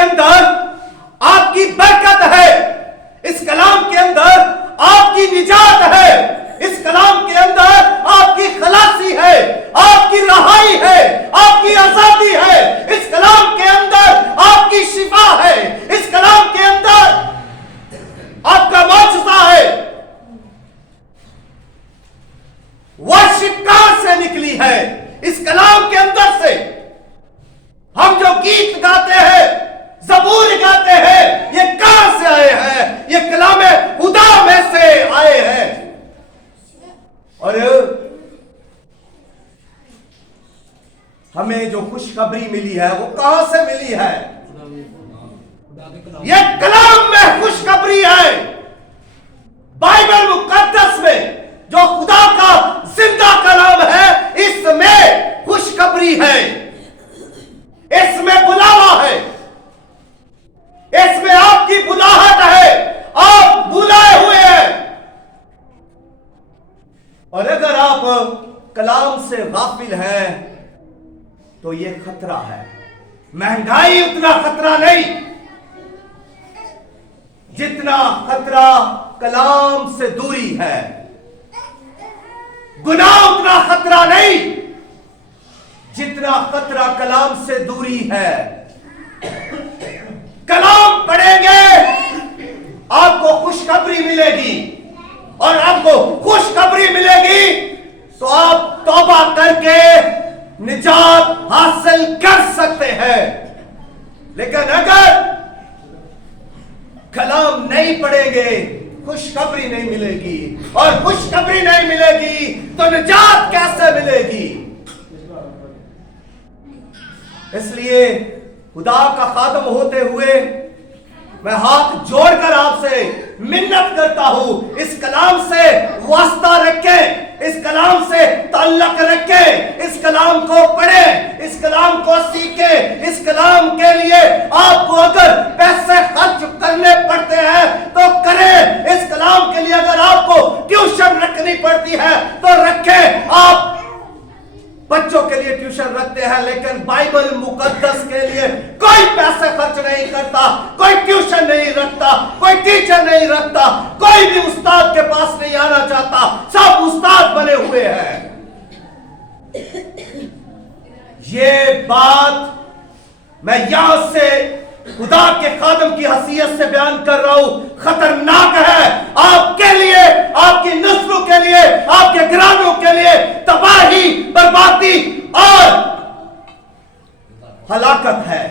अंदर आपकी बरकत है, इस कलाम के अंदर आपकी निजात है, इस कलाम के अंदर आपकी खलासी है, आपकी रहाई है, आपकी आजादी है, इस कलाम के अंदर आपकी शिफा है, इस कलाम के अंदर आपका मौजूदा है। वर्शिप कहां से निकली है? इस कलाम के अंदर से। हम जो गीत गाते हैं, ज़बूर गाते हैं, ये कहां से आए हैं? ये कलाम खुदा में से आए हैं। और हमें जो खुशखबरी मिली है वो कहां से मिली है? ये कलाम में खुशखबरी है। बाइबल मुकद्दस में जो खुदा का जिंदा कलाम है, इसमें खुशखबरी है, इसमें बुलावा है, इसमें आपकी बुलाहट है, आप बुलाए हुए हैं। और अगर आप कलाम से गाफिल हैं तो यह खतरा है। महंगाई उतना खतरा नहीं जितना खतरा कलाम से दूरी है। गुनाह उतना खतरा नहीं जितना खतरा कलाम से दूरी है। कलाम पढ़ेंगे आपको खुशखबरी मिलेगी, और आपको खुशखबरी मिलेगी तो आप तौबा करके निजात हासिल कर सकते हैं। लेकिन अगर कलाम नहीं पढ़ेंगे, खुशखबरी नहीं मिलेगी, और खुशखबरी नहीं मिलेगी तो निजात कैसे मिलेगी? इसलिए खुदा का खादम होते हुए मैं हाथ जोड़कर आपसे मिन्नत करता हूं, इस कलाम से वास्ता रखें, इस कलाम से ताल्लुक रखें, इस कलाम को पढ़ें, इस कलाम को सीखें। इस कलाम के लिए आपको अगर पैसे खर्च करने पड़ते हैं तो करें। इस कलाम के लिए अगर आपको ट्यूशन रखनी पड़ती है तो रखें। आप बच्चों के लिए ट्यूशन रखते हैं, लेकिन बाइबल मुकद्दस के लिए कोई पैसे खर्च नहीं करता, कोई ट्यूशन नहीं रखता, कोई टीचर नहीं रखता, कोई भी उस्ताद के पास नहीं आना चाहता, सब उस्ताद बने हुए हैं। ये बात मैं यहां से खुदा के खादम की हैसियत से बयान कर रहा हूं, खतरनाक है आपके लिए, आपकी नस्लों के लिए, आपके घरानों के लिए। तबाही, बर्बादी और हलाकत है।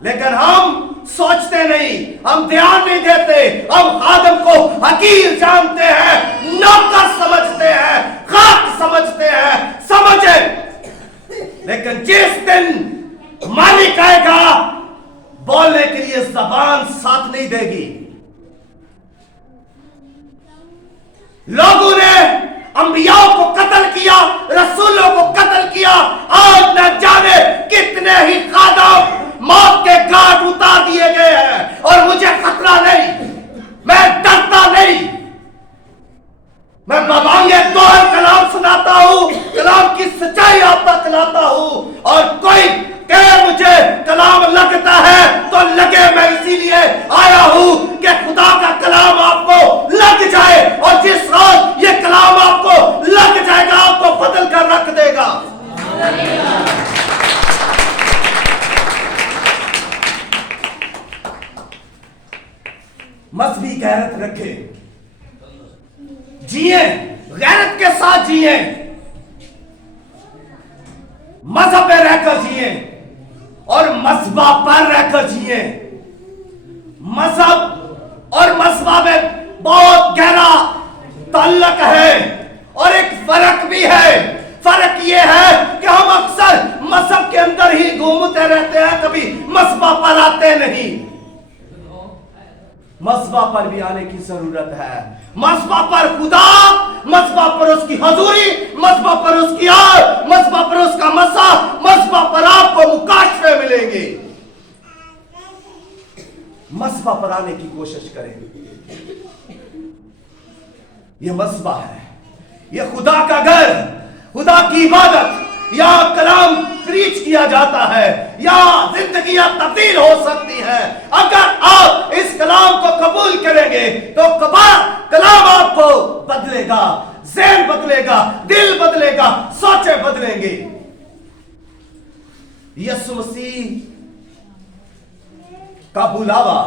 लेकिन हम सोचते नहीं, हम ध्यान नहीं देते, हम खादम को हकीर जानते हैं, नौकर समझते हैं, खाक समझते हैं। समझे, लेकिन जिस दिन मालिक आएगा, बोलने के लिए जबान साथ नहीं देगी। लोगों ने अंबियाओं को कत्ल किया, रसूलों को कत्ल किया, आज न जाने कितने ही खादम मौत के घाट उतार दिए गए हैं। और मुझे खतरा नहीं, मैं डरता नहीं। मैं बाबांगे दोहर कलाम सुनाता हूं, कलाम की सच्चाई आप तक लाता हूं। और कोई कहे मुझे कलाम लगता है तो लगे, मैं इसीलिए आया हूं कि खुदा का कलाम आपको लग जाए। और जिस रोज ये कलाम आपको लग जाएगा, आपको बदल कर रख देगा। मजहबी गैरत रखे, जिए, गैरत के साथ जिए, मजहब में रहकर जिए और मजहबा पर रहकर जिए। मजहब और मजहबा में बहुत गहरा ताल्लुक है, और एक फर्क भी है। फर्क यह है कि हम अक्सर मजहब के अंदर ही घूमते रहते हैं, कभी मजहबा पर आते नहीं। मजहबा पर भी आने की जरूरत है। मजहबा पर खुदा, मजहबा पर उसकी हजूरी, मजहबा पर उसकी आग, मजहबा पर उसका मसा, मजहबा पर आपको मुकाशफे मिलेंगे। मजहबा पर आने की कोशिश करें। यह मजहबा है, यह खुदा का घर, खुदा की इबादत। यहां कलाम प्रीच किया जाता है, यहां जिंदगियां तब्दील हो सकती हैं अगर आप इस कलाम को कबूल करेंगे। तो कलाम आपको बदलेगा, ज़हन बदलेगा, दिल बदलेगा, सोचें बदलेंगे। यीशु मसीह का बुलावा।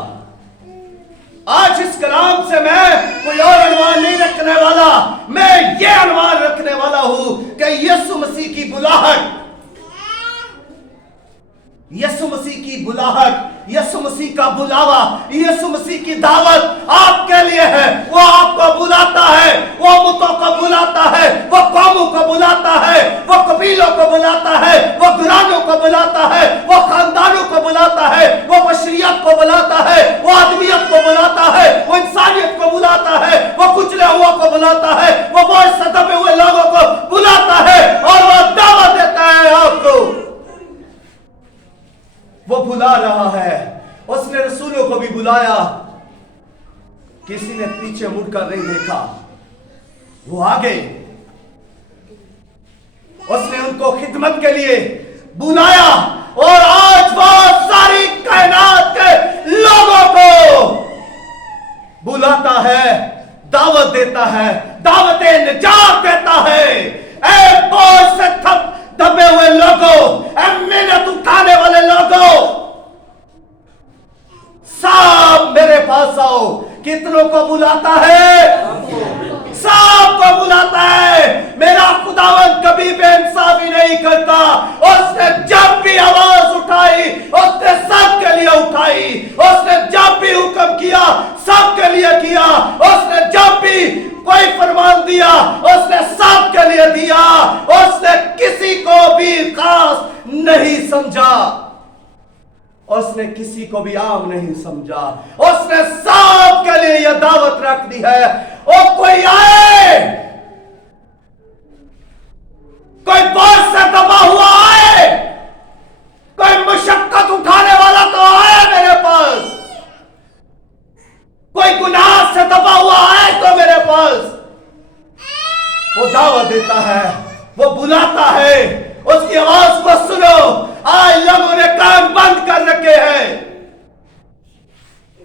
आज इस कलाम से मैं कोई और अनुमान नहीं रखने वाला, मैं ये अनुमान रखने वाला हूं कि यीशु मसीह की बुलाहट, यीशु मसीह की बुलाहट, यीशु मसीह का बुलावा, यीशु मसीह की दावत आपके लिए है। वो आपको बुलाता है, वो मुतों को बुलाता है, वो कौमों को बुलाता है, वो कबीलों को बुलाता है, वो घरानों को बुलाता है, वो खानदानों को बुलाता है, वो बशरियत को बुलाता है, वो आदमियत को बुलाता है, वो इंसानियत को बुलाता है, वो कुचले हुआ को बुलाता है, वो बोझ से दबे हुए लोगों को बुलाता है और वो दावत देता है आपको। वो बुला रहा है। उसने रसूलों को भी बुलाया, किसी ने पीछे मुड़कर नहीं देखा, वो आगे। उसने उनको खिदमत के लिए बुलाया और आज वो सारी कायनात के लोगों को बुलाता है, दावत देता है, दावत निजात देता है। ऐ बोझ से दबे हुए लोगों, मेहनत उठाने वाले लोगों, सब मेरे पास आओ। कितनों को बुलाता है? सब को बुलाता है। मेरा खुदावंद कभी बेइंसाफी नहीं करता। उसने जब भी आवाज उठाई, उसने सबके लिए उठाई। उसने जब भी हुक्म किया, सबके लिए किया। उसने जब भी कोई फरमान दिया, उसने सबके लिए दिया। उसने किसी को भी खास नहीं समझा, उसने किसी को भी आम नहीं समझा। उसने सबके लिए यह दावत रख दी है, और कोई आए, कोई बोझ से दबा हुआ आए, कोई मुशक्कत उठाने वाला तो आए मेरे पास, कोई गुनाह से दबा हुआ आए तो मेरे पास। वो दावत देता है, वो बुलाता है। उसकी आवाज को सुनो। आज लोगों ने कान बंद कर रखे हैं,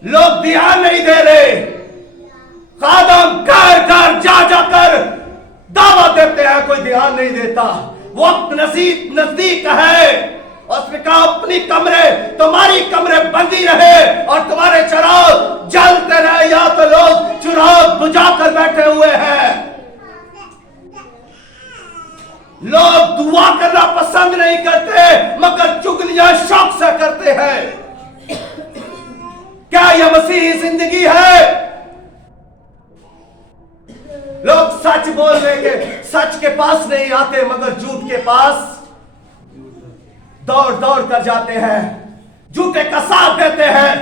लोग ध्यान नहीं दे रहे। खादम घर घर जा जाकर दावत देते हैं, कोई ध्यान नहीं देता। वक्त नजदीक है। उसने कहा अपनी कमरे, तुम्हारी कमरे बंदी रहे और तुम्हारे चिराग जलते रहे, या तो लोग चिराग बुझाकर बैठे हुए हैं। लोग दुआ करना पसंद नहीं करते, मगर चुगलियां शौक से करते हैं। क्या यह मसीही जिंदगी है? लोग सच बोलने के, सच के पास नहीं आते, मगर झूठ के पास दौड़ दौड़ कर जाते हैं। झूठे का साथ देते हैं,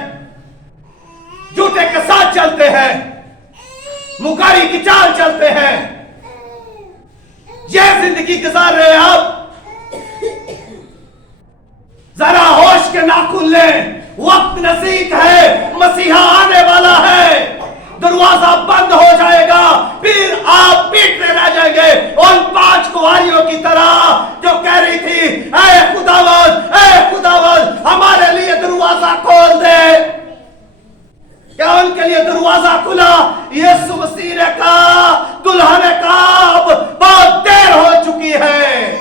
झूठे के साथ चलते हैं, मुकारी की चाल चलते हैं। यह जिंदगी गुजार रहे हैं आप। जरा होश के नाखून लें, वक्त नजदीक है, मसीहा आने वाला है। दरवाजा बंद हो जाएगा, फिर आप पीटने रह जाएंगे उन 5 कुंवारियों की तरह जो कह रही थी, ऐ खुदावंद हमारे लिए दरवाजा खोल दे। क्या उनके लिए दरवाजा खुला? यीशु मसीह ने कहा, दुल्हा ने कहा अब बहुत देर हो चुकी है।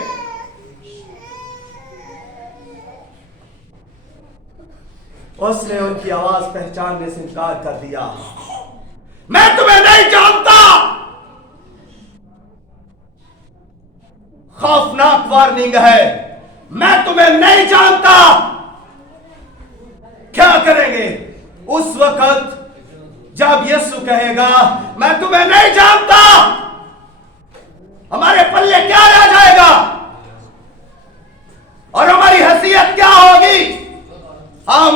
उसने उनकी आवाज पहचानने से इनकार कर दिया। मैं तुम्हें नहीं जानता। खौफनाक वार्निंग है, मैं तुम्हें नहीं जानता। क्या करेंगे उस वक्त जब यीशु कहेगा मैं तुम्हें नहीं जानता? हमारे पल्ले क्या रह जाएगा और हमारी हैसियत क्या होगी? हम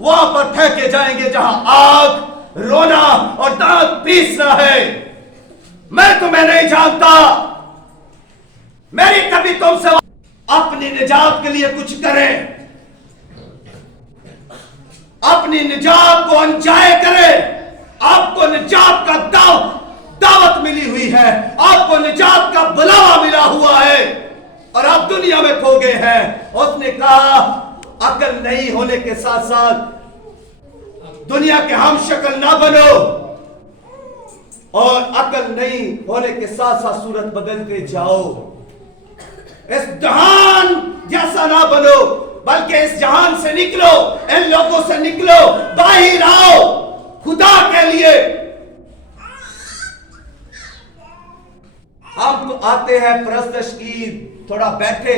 वहां पर फेंके जाएंगे जहां आग, रोना और दांत पीसना है। मैं तुम्हें नहीं जानता। मेरी कभी तुमसे अपनी निजात के लिए कुछ करें, अपनी निजात को अनजाए करें। आपको निजात का दावत मिली हुई है, आपको निजात का बुलावा मिला हुआ है और आप दुनिया में खो गए हैं। उसने कहा अकल नहीं होने के साथ साथ दुनिया के हम शक्ल ना बनो, और अकल नहीं होने के साथ साथ सूरत बदलते जाओ। इस जहान जैसा ना बनो, बल्कि इस जहान से निकलो, इन लोगों से निकलो, बाहर आओ खुदा के लिए। हम तो आते हैं परस्तश की, थोड़ा बैठे